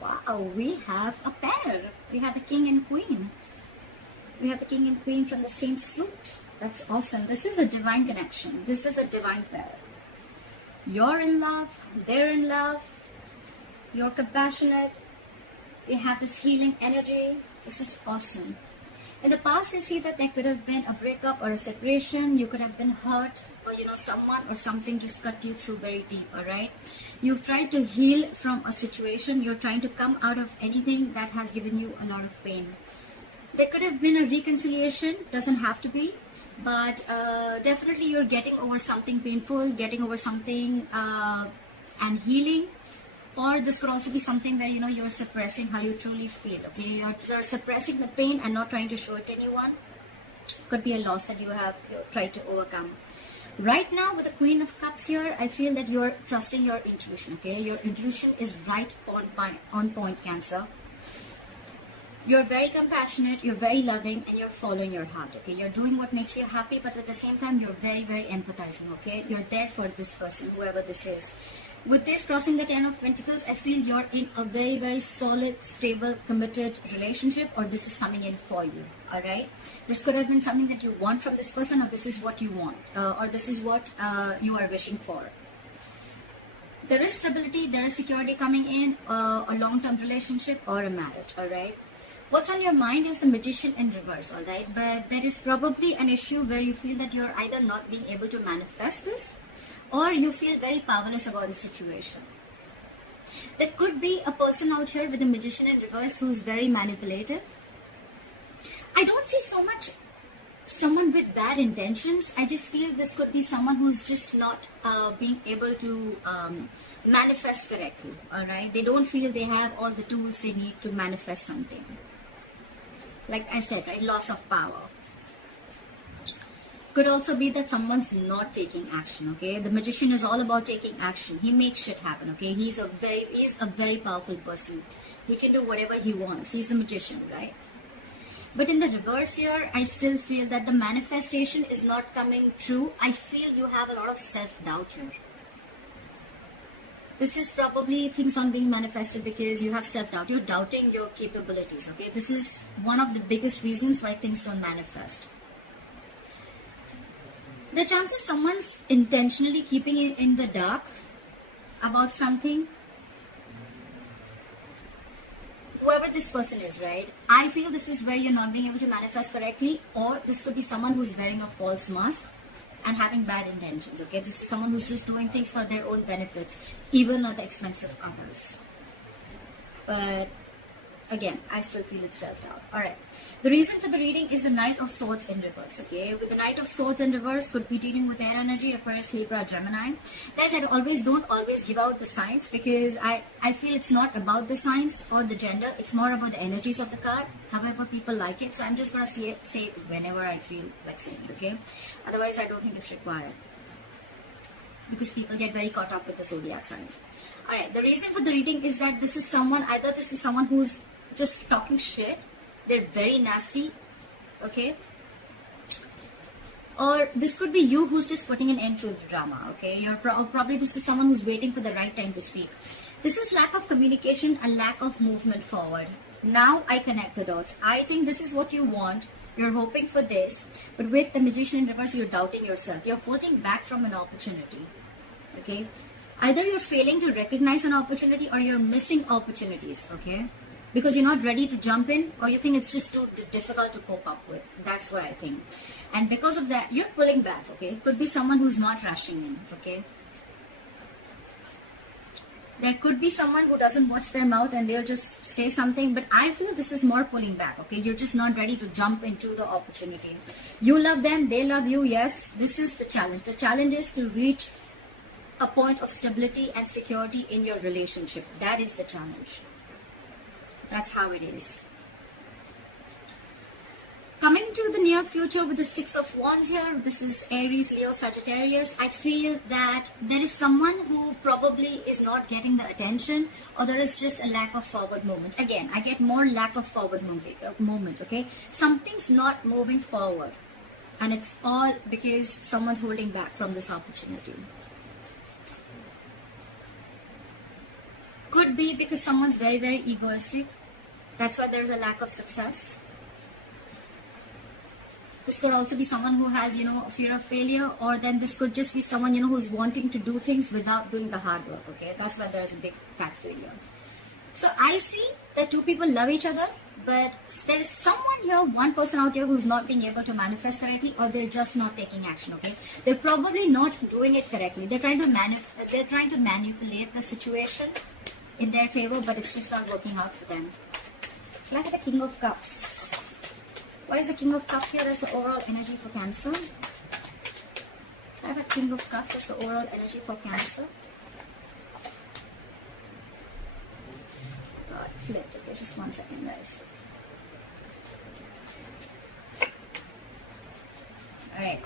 Wow, we have a pair. We have the king and queen. We have the king and queen from the same suit. That's awesome. This is a divine connection. This is a divine pair. You're in love. They're in love. You're compassionate. They have this healing energy. This is awesome. In the past, I see that there could have been a breakup or a separation. You could have been hurt, or someone or something just cut you through very deep. All right, you've tried to heal from a situation. You're trying to come out of anything that has given you a lot of pain. There could have been a reconciliation. Doesn't have to be, but definitely you're getting over something painful, getting over something and healing. Or this could also be something where you're suppressing how you truly feel. Okay, you're suppressing the pain and not trying to show it to anyone. Could be a loss that you're tried to overcome. Right now with the Queen of Cups here, I feel that you're trusting your intuition. Okay, your intuition is right on point, Cancer. You're very compassionate, you're very loving, and you're following your heart. Okay, you're doing what makes you happy, but at the same time you're very, very empathizing. Okay, you're there for this person, whoever this is. With this crossing the 10 of Pentacles, I feel you're in a very, very solid, stable, committed relationship, or this is coming in for you. All right, this could have been something that you want from this person, or this is what you want, or this is what you are wishing for. There is stability, there is security coming in, a long-term relationship or a marriage. All right. What's on your mind is the Magician in reverse, all right? But there is probably an issue where you feel that you're either not being able to manifest this, or you feel very powerless about the situation. There could be a person out here with the Magician in reverse who's very manipulative. I don't see so much someone with bad intentions. I just feel this could be someone who's just not being able to manifest correctly, all right? They don't feel they have all the tools they need to manifest something. Like I said, right, loss of power. Could also be that someone's not taking action. Okay, the Magician is all about taking action. He makes shit happen. Okay, he's a very powerful person. He can do whatever he wants. He's the Magician, right? But in the reverse here, I still feel that the manifestation is not coming true. I feel you have a lot of self-doubt here. This is probably things not being manifested because you have self-doubt. You're doubting your capabilities, okay? This is one of the biggest reasons why things don't manifest. The chances someone's intentionally keeping it in the dark about something. Whoever this person is, right? I feel this is where you're not being able to manifest correctly, or this could be someone who's wearing a false mask and having bad intentions. Okay, this is someone who's just doing things for their own benefits, even at the expense of others. But again, I still feel it's self-doubt. All right, the reason for the reading is the Knight of Swords in reverse. Okay, with the Knight of Swords in reverse, could be dealing with air energy, Aquarius, Libra, Gemini. Guys, I don't always give out the signs because I feel it's not about the signs or the gender. It's more about the energies of the card, however people like it. So I'm just going to say it whenever I feel like saying it, okay? Otherwise, I don't think it's required because people get very caught up with the zodiac signs. All right, the reason for the reading is that this is someone, either this is someone who's just talking shit, they're very nasty, okay? Or this could be you who's just putting an end to the drama, okay? You're probably this is someone who's waiting for the right time to speak. This is lack of communication and lack of movement forward. Now I connect the dots. I think this is what you want. You're hoping for this, but with the Magician in reverse, you're doubting yourself. You're holding back from an opportunity, okay? Either you're failing to recognize an opportunity or you're missing opportunities, okay? Because you're not ready to jump in, or you think it's just too difficult to cope up with. That's what I think. And because of that, you're pulling back, okay? It could be someone who's not rushing in, okay? There could be someone who doesn't watch their mouth and they'll just say something, but I feel this is more pulling back, okay? You're just not ready to jump into the opportunity. You love them, they love you, yes. This is the challenge. The challenge is to reach a point of stability and security in your relationship. That is the challenge. That's how it is. Coming to the near future with the Six of Wands here, this is Aries, Leo, Sagittarius. I feel that there is someone who probably is not getting the attention, or there is just a lack of forward movement. Again, I get more lack of forward movement, okay? Something's not moving forward, and it's all because someone's holding back from this opportunity. Could be because someone's very, very egoistic. That's why there's a lack of success. This could also be someone who has, you know, a fear of failure, or then this could just be someone, you know, who's wanting to do things without doing the hard work, okay? That's why there's a big fat failure. So I see that two people love each other, but there's someone here, one person out here who's not being able to manifest correctly, or they're just not taking action, okay? They're probably not doing it correctly. They're trying to manipulate the situation in their favor, but it's just not working out for them. Look at the King of Cups. What is the King of Cups here as the overall energy for Cancer? I have a King of Cups as the overall energy for Cancer. God, flipped. Okay, just 1 second, guys. Alright.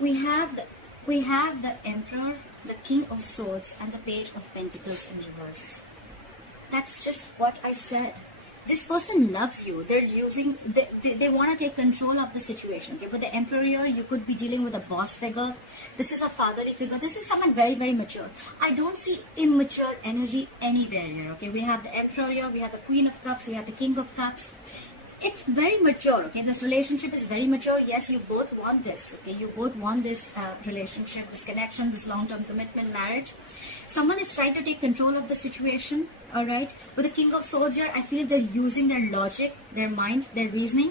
We have the Emperor, the King of Swords, and the Page of Pentacles in reverse. That's just what I said. This person loves you. They're using, they want to take control of the situation. Okay? With the Emperor here, you could be dealing with a boss figure. This is a fatherly figure. This is someone very, very mature. I don't see immature energy anywhere here. Okay, we have the Emperor here, we have the Queen of Cups, we have the King of Cups. It's very mature, okay? This relationship is very mature. Yes, you both want this, okay? You both want this relationship, this connection, this long-term commitment, marriage. Someone is trying to take control of the situation, all right? With the King of Swords here, I feel they're using their logic, their mind, their reasoning.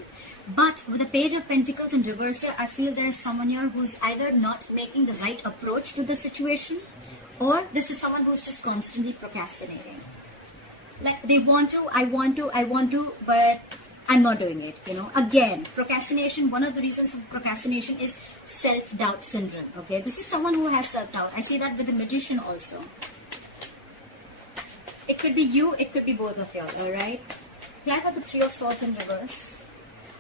But with the Page of Pentacles in reverse here, I feel there is someone here who's either not making the right approach to the situation, or this is someone who's just constantly procrastinating. Like they want to, I want to, but I'm not doing it, you know. Again, procrastination, one of the reasons for procrastination is self-doubt syndrome, okay. This is someone who has self-doubt. I see that with the Magician also. It could be you, it could be both of y'all, alright. Fly for the Three of Swords in reverse.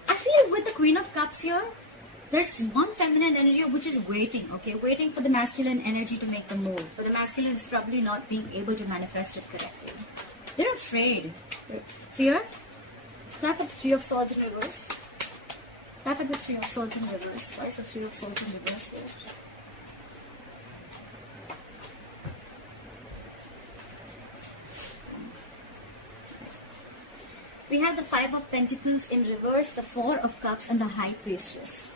I feel with the Queen of Cups here, there's one feminine energy which is waiting, okay, waiting for the masculine energy to make the move. But the masculine is probably not being able to manifest it correctly. They're afraid. Fear. Clap at the Three of Swords in reverse. Clap at the Three of Swords in reverse. Why is the Three of Swords in reverse here? We have the Five of Pentacles in reverse, the Four of Cups, and the High Priestess.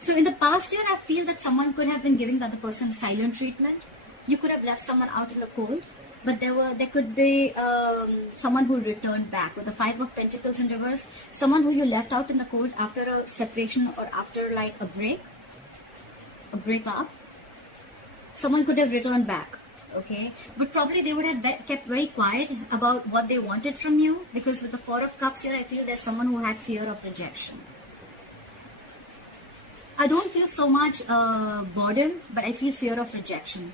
So in the past year, I feel that someone could have been giving the other person silent treatment. You could have left someone out in the cold. But there could be someone who returned back. With the Five of Pentacles in reverse, someone who you left out in the cold after a separation or after like a breakup. Someone could have returned back, okay? But probably they would have kept very quiet about what they wanted from you, because with the Four of Cups here, I feel there's someone who had fear of rejection. I don't feel so much boredom, but I feel fear of rejection.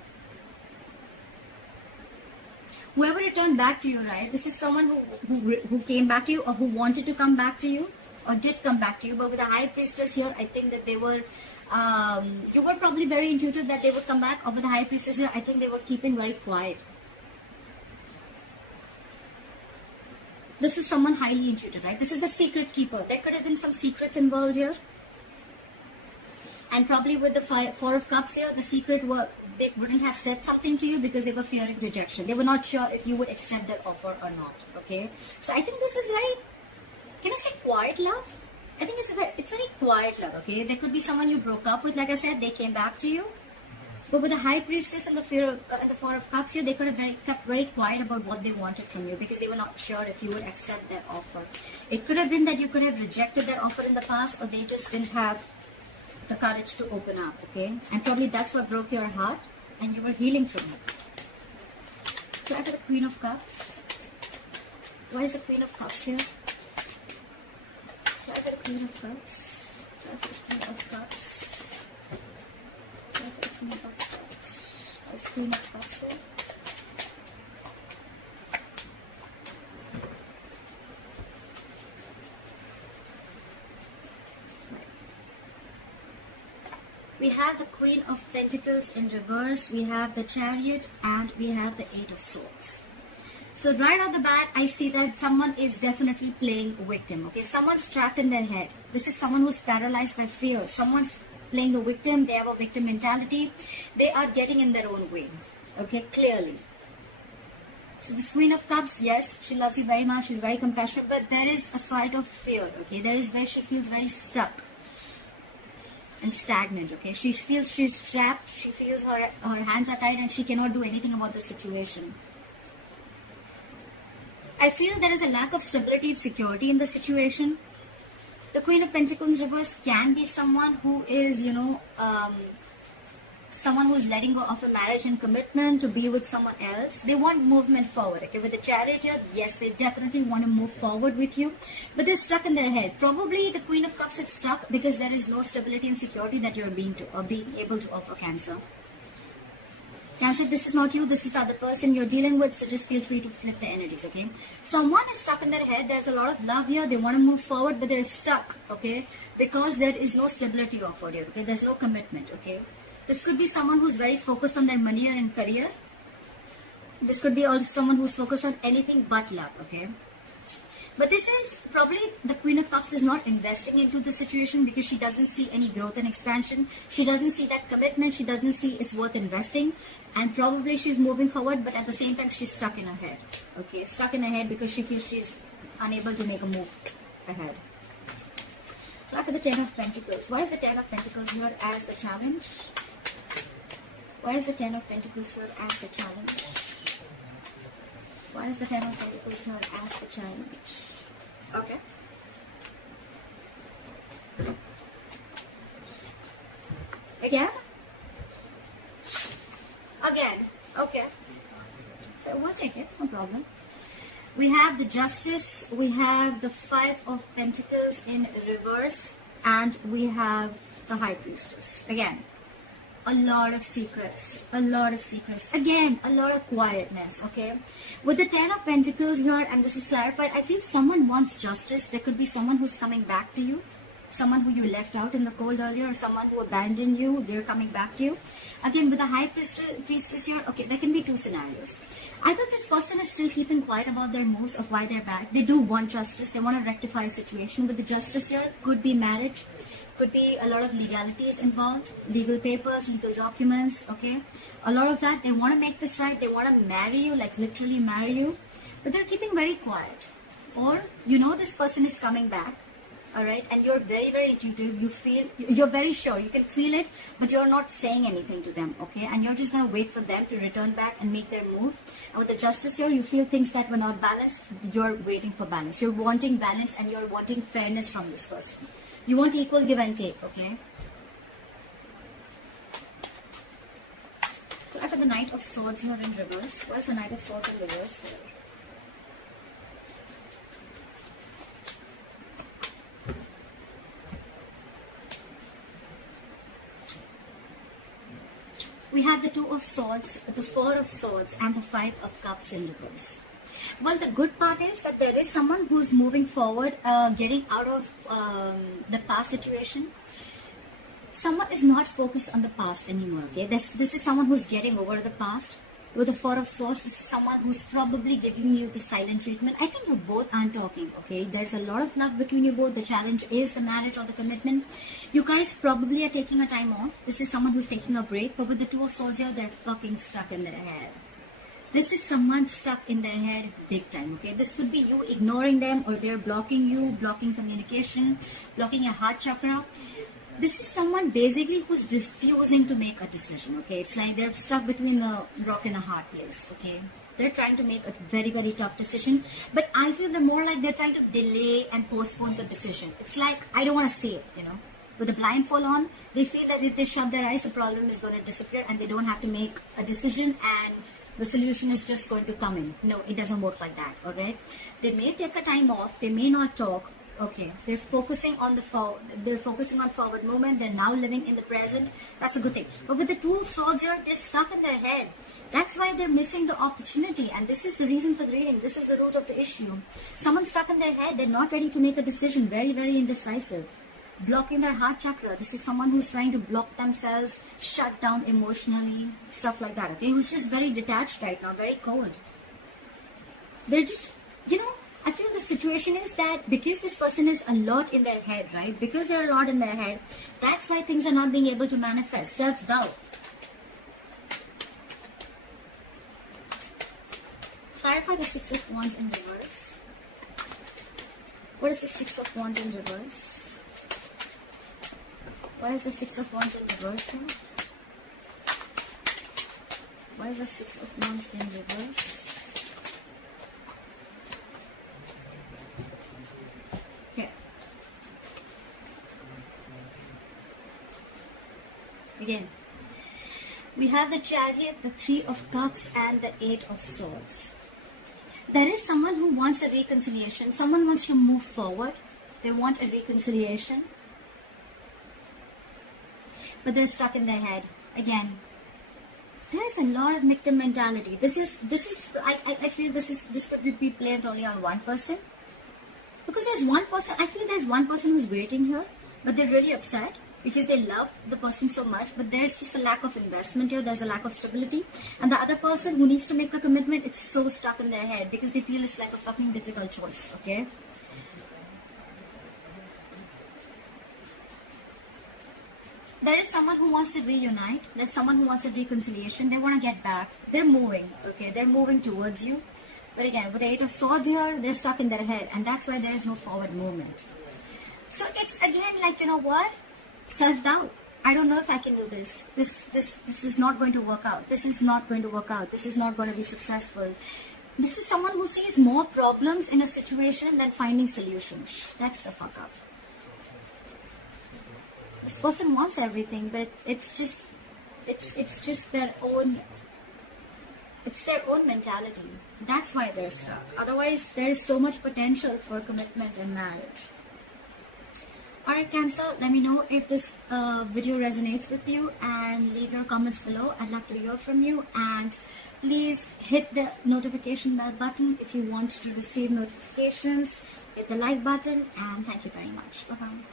Whoever returned back to you, right? This is someone who came back to you, or who wanted to come back to you, or did come back to you. But with the High Priestess here, I think that they were, you were probably very intuitive that they would come back. Or with the High Priestess here, I think they were keeping very quiet. This is someone highly intuitive, right? This is the secret keeper. There could have been some secrets involved here. And probably with the Four of Cups here, the secret were, they wouldn't have said something to you because they were fearing rejection. They were not sure if you would accept their offer or not, okay? So I think this is very, can I say quiet love? I think it's very quiet love, okay? There could be someone you broke up with, like I said, they came back to you. But with the High Priestess and the Four of Cups here, they could have kept very quiet about what they wanted from you, because they were not sure if you would accept their offer. It could have been that you could have rejected their offer in the past, or they just didn't have the courage to open up, okay? And probably that's what broke your heart, and you were healing from it. Try for the Queen of Cups. Why is the Queen of Cups here? Try for the Queen of Cups. Try for the Queen of Cups. Try for the Queen of Cups. Why is the Queen of Cups here? We have the Queen of Pentacles in reverse, we have the Chariot, and we have the Eight of Swords. So right off the bat, I see that someone is definitely playing victim, okay? Someone's trapped in their head. This is someone who's paralyzed by fear. Someone's playing the victim. They have a victim mentality. They are getting in their own way. Okay, clearly. So this Queen of Cups, yes, she loves you very much. She's very compassionate, but there is a side of fear. Okay, there is where she feels very stuck and stagnant. Okay, she feels she's trapped. She feels her hands are tied and she cannot do anything about the situation. I feel there is a lack of stability and security in the situation. The Queen of Pentacles reverse can be someone who is, you know, someone who is letting go of a marriage and commitment to be with someone else. They want movement forward. Okay, with the Chariot here, yes, they definitely want to move forward with you, but they're stuck in their head. Probably the Queen of Cups is stuck because there is no stability and security that you're being able to offer, Cancer. Cancer, this is not you, this is the other person you're dealing with, so just feel free to flip the energies, okay? Someone is stuck in their head, there's a lot of love here, they want to move forward, but they're stuck, okay? Because there is no stability offered here, okay? There's no commitment, okay? This could be someone who's very focused on their money and career. This could be also someone who's focused on anything but love, okay? But this is probably the Queen of Cups is not investing into the situation because she doesn't see any growth and expansion. She doesn't see that commitment. She doesn't see it's worth investing. And probably she's moving forward, but at the same time, she's stuck in her head. Okay, stuck in her head because she feels she's unable to make a move ahead. Try for the Ten of Pentacles. Why is the Ten of Pentacles here as the challenge? Why is the Ten of Pentacles here as the challenge? Why is the Ten of Pentacles here as the challenge? Okay. Again? Again. Okay. So we'll take it. No problem. We have the Justice. We have the Five of Pentacles in reverse. And we have the High Priestess. Again. A lot of secrets, again, a lot of quietness, okay? With the Ten of Pentacles here, and this is clarified, I feel someone wants justice. There could be someone who's coming back to you, someone who you left out in the cold earlier, or someone who abandoned you, they're coming back to you. Again, with the High Priestess here, okay, there can be two scenarios. Either this person is still keeping quiet about their moves of why they're back. They do want justice, they want to rectify a situation. With the Justice here, could be marriage, could be a lot of legalities involved, legal papers, legal documents, okay? A lot of that, they want to make this right, they want to marry you, like literally marry you, but they're keeping very quiet. Or, you know this person is coming back, alright, and you're very, very intuitive, you feel, you're very sure, you can feel it, but you're not saying anything to them, okay? And you're just going to wait for them to return back and make their move. And with the Justice here, you feel things that were not balanced, you're waiting for balance. You're wanting balance and you're wanting fairness from this person. You want equal give and take, okay? Try for the Knight of Swords here in reverse. What is the Knight of Swords in reverse here? We have the Two of Swords, the Four of Swords, and the Five of Cups in reverse. Well, the good part is that there is someone who's moving forward, getting out of the past situation. Someone is not focused on the past anymore, okay? This is someone who's getting over the past. With the Four of Swords, this is someone who's probably giving you the silent treatment. I think you both aren't talking, okay? There's a lot of love between you both. The challenge is the marriage or the commitment. You guys probably are taking a time off. This is someone who's taking a break. But with the Two of Swords here, they're fucking stuck in their head. This is someone stuck in their head big time, okay? This could be you ignoring them, or they're blocking you, blocking communication, blocking your heart chakra. This is someone basically who's refusing to make a decision, okay? It's like they're stuck between a rock and a hard place, okay? They're trying to make a very, very tough decision. But I feel they're more like they're trying to delay and postpone the decision. It's like, I don't want to see it, you know? With the blindfold on, they feel that if they shut their eyes, the problem is going to disappear and they don't have to make a decision and the solution is just going to come in. No, it doesn't work like that, alright? They may take a time off, they may not talk, okay? They're focusing on forward movement, they're now living in the present. That's a good thing. But with the Two of Swords here, they're stuck in their head. That's why they're missing the opportunity, and this is the reason for the reading. This is the root of the issue. Someone stuck in their head, they're not ready to make a decision, very, very indecisive. Blocking their heart chakra. This is someone who's trying to block themselves, shut down emotionally, stuff like that, okay? Who's just very detached right now, very cold. They're just, you know, I feel the situation is that because this person is a lot in their head, right? Because they're a lot in their head, that's why things are not being able to manifest. Self-doubt. Clarify the Six of Wands in reverse. What is the Six of Wands in reverse? Why is the Six of Wands in reverse here? Why is the Six of Wands in reverse? Here. Again. We have the Chariot, the Three of Cups, and the Eight of Swords. There is someone who wants a reconciliation. Someone wants to move forward. They want a reconciliation. But they're stuck in their head. Again, there's a lot of victim mentality. I feel this could be played only on one person. Because there's one person, I feel there's one person who's waiting here, but they're really upset because they love the person so much, but there's just a lack of investment here, there's a lack of stability. And the other person who needs to make the commitment, it's so stuck in their head because they feel it's like a fucking difficult choice, okay? There is someone who wants to reunite. There's someone who wants a reconciliation. They want to get back. They're moving, okay? They're moving towards you. But again, with the Eight of Swords here, they're stuck in their head. And that's why there is no forward movement. So it's again like, you know what? Self-doubt. I don't know if I can do this. This is not going to work out. This is not going to work out. This is not going to be successful. This is someone who sees more problems in a situation than finding solutions. That's the fuck up. This person wants everything, but it's just their own mentality. That's why they're stuck. Otherwise, there's so much potential for commitment and marriage. Alright, Cancer, let me know if this video resonates with you and leave your comments below. I'd love to hear from you, and please hit the notification bell button if you want to receive notifications. Hit the like button, and thank you very much. Bye-bye.